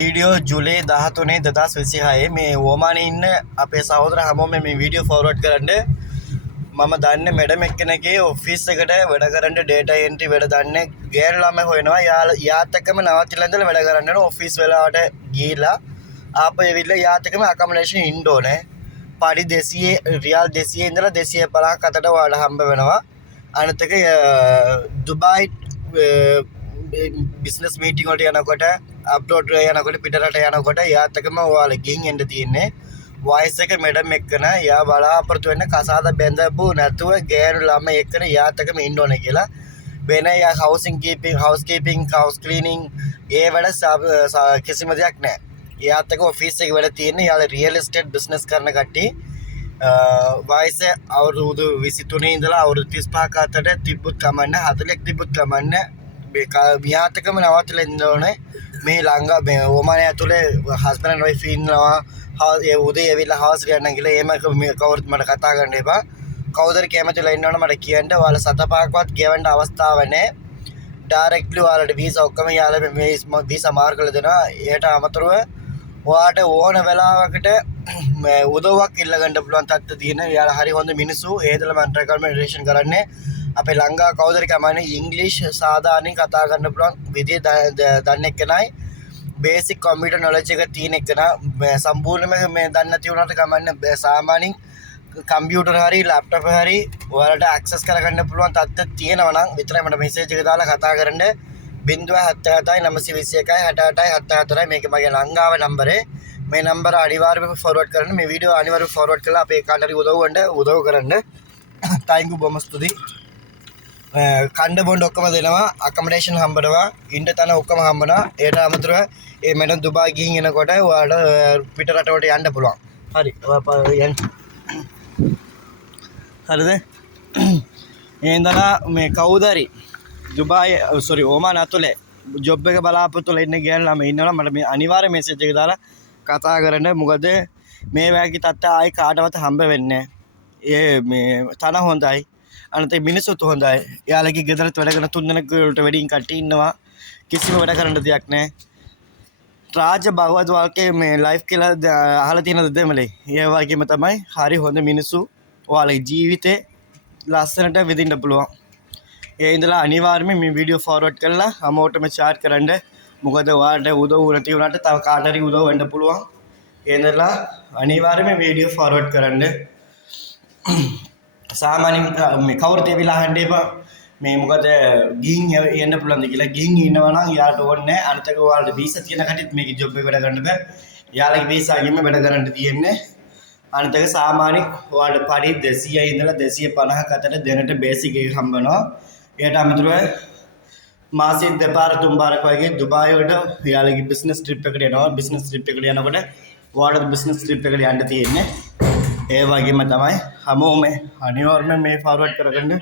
video जुलाई 13 2026 මේ ඕමානේ ඉන්න අපේ සහෝදර හැමෝම මේ වීඩියෝ ෆෝර්වර්ඩ් කරන්න මම දන්නේ මැඩම් එක්කෙනෙක්ගේ ඔෆිස් එකට වැඩ කරන්න ඩේටා එන්ට්‍රි වැඩ දන්නේ ගෑනු ළමයි හොයනවා යාත් එක්කම නවතිලා ඉඳලා වැඩ කරන්න ඕන ඔෆිස් වෙලාවට ගිහිලා ආපහු එවිල්ලා යාත් එක්කම අකමඩේෂන් ඉන්න ඕනේ පඩි 200 රියල් 200 ඉඳලා 250ක් අතට වාඩ හම්බ වෙනවා අනිත් එක දුබායි බිස්නස් මීටින් වලට යනකොට අප්ලෝඩ් යනකොට පිටරට යනකොට යාත් එක්කම ඔයාලා ගිහින් එන්න තියෙන්නේ වොයිස් එක මැඩම් එක්කන යා බලාපොරොත්තු වෙන්නේ කසාද බැඳපු නැතුව ගෑනු ළමයි එක්කන යාත් එක්කම ඉන්න ඕනේ කියලා වෙන යා හවුස් කීපින් හවුස් ක්ලීනින් ඒ වැඩ කිසිම දෙයක් නැහැ යාත් එක්ක ඔෆිස් එකේ වැඩ තියෙන්නේ යාලා රියල් එස්ටේට් බිස්නස් කරන කට්ටිය වයස අවුරුදු 23 ඉඳලා අවුරුදු 35ක අතර තිබ්බුත් කමන්නේ 40ක් තිබ්බුත් කමන්නේ විහාතකම නවත්තලා ඉන්න ඕනේ මේ ළඟ මේ ඕමානේ ඇතුලේ හස්බන්ඩ් ඇන්ඩ් වයිෆ් ඉන්නවා ඒ උදේ ඇවිල්ලා හවස් ගන්න කියලා එහෙම කවුරුත් මට කතා කරන්න එපා කවුරුද කැමතිලා ඉන්නවනම් මට කියන්න ඔයාලා සතපහක්වත් ගෙවන්න අවස්ථාවක් නැහැ ඩයිරෙක්ට්ලි ඔයාලට වීසා ඔක්කොම යාලා මේ වීසා මාර්ක් කරලා දෙනවා ඒකට අමතරව ඔයාට ඕන වෙලාවකට උදව්වක් ඉල්ල ගන්න පුළුවන් තත්ත්වය තියෙන යාලා හරි හොඳ මිනිස්සු ඒදලා මම රෙකමෙන්ඩේෂන් කරන්නේ අපේ ලංකා කවුදර කමන්නේ ඉංග්‍රීසි සාධාරණින් කතා කරන්න පුළුවන් විදිය දන්නේ කෙනයි බේසික් කම්පියුටර් නොලෙජ් එක තියෙන කෙනා සම්පූර්ණයෙන්ම මේ දන්නේ නැති වුණාට කමන්නේ සාමාන්‍යයෙන් කම්පියුටර් හරි ලැප්ටොප් හරි ඔයාලට ඇක්සස් කරගන්න පුළුවන් තත්ත්වයක් තියෙනවා නම් විතරයි මට මෙසේජ් එක දාලා කතා කරන්න 077 921 68 74 මේක මගේ ලංකාව නම්බරේ මේ නම්බර අනිවාර්යයෙන්ම ෆෝර්වර්ඩ් කරන්න මේ වීඩියෝ අනිවාර්යයෙන්ම ෆෝර්වර්ඩ් කරලා අපේ කාටරි උදව් කරන්න thank you බොහොම ස්තුතියි කණ්ඩ බොණ්ඩ ඔක්කොම දෙනවා අකමඩේෂන් හම්බනවා ඉන්න තැන ඔක්කොම හම්බනවා ඒට අමතරව ඒ මැඩම් දුබායි ගිහින් එනකොට ඔයාලට පිට රටවලට යන්න පුළුවන් හරි යන්න හරිද එහෙනම් මේ කවුද හරි දුබායි සෝරි ඕමාන ඇතුලේ ජොබ් එක බලාපොරොත්තු වෙලා ඉන්න ගෑනු ළමයි ඉන්නවා මට මේ අනිවාර්ය මෙසේජ් එක දාලා කතා කරන්න මොකද මේ වගේ තත්ත්ව ආයි කාටවත් හම්බ වෙන්නේ නැහැ මේ තන හොඳයි අනත මිනිස්සුත් හොඳයි යාළගේ ගෙදරත් වැඩ කරන තුන් දෙනෙක් වලට වැඩින් කට්ටිය ඉන්නවා කිසිම වැඩ කරන්න දෙයක් නැහැ රාජ භවවත් වාක්‍යයේ මේ ලයිෆ් කියලා අහලා තියෙනද දෙමලේ ඒ වගේම තමයි හරි හොඳ මිනිස්සු ඔයාලගේ ජීවිතේ ලස්සනට විඳින්න පුළුවන් ඒ ඉඳලා අනිවාර්යයෙන්ම මේ වීඩියෝ ෆෝර්වර්ඩ් කරලා හැමෝටම ෂෙයාර් කරන්න මොකද ඔයාලට උදව් නැති වුණාට තව කාට හරි උදව් වෙන්න පුළුවන් ඒ ඉඳලා අනිවාර්යයෙන්ම වීඩියෝ ෆෝර්වර්ඩ් කරන්න සාමාන්‍යයෙන් මේ කවුරුත් එවිලා අහන්න එපා මේ මොකද ගිහින් එන්න පුළුවන්ද කියලා ගිහින් ඉන්නවා නම් යාට ඕනේ නැහැ අනිත් එක ඔයාලට වීසා තියෙන කටිත් මේක ජොබ් එක වැඩ කරන්න බෑ යාලගේ වීසා ගිහින් වැඩ කරන්න තියෙන්නේ අනිත් එක සාමාන්‍ය ඔයාලට පඩි 200 ඉඳලා 250ක අතර දෙනට බේසික් එක හම්බනවා ඒකට අමතරව මාසෙ දෙපාර තුන් පාරක් වගේ දුබායි වලට යාලගේ බිස්නස් ට්‍රිප් එකට යනවා බිස්නස් ට්‍රිප් එකට යනකොට ඔයාලට බිස්නස් ට්‍රිප් එකට යන්න තියෙන්නේ ඒ වගේම තමයි හැමෝම අනිවාර්යයෙන්ම මේ ෆෝර්වර්ඩ් කරගන්න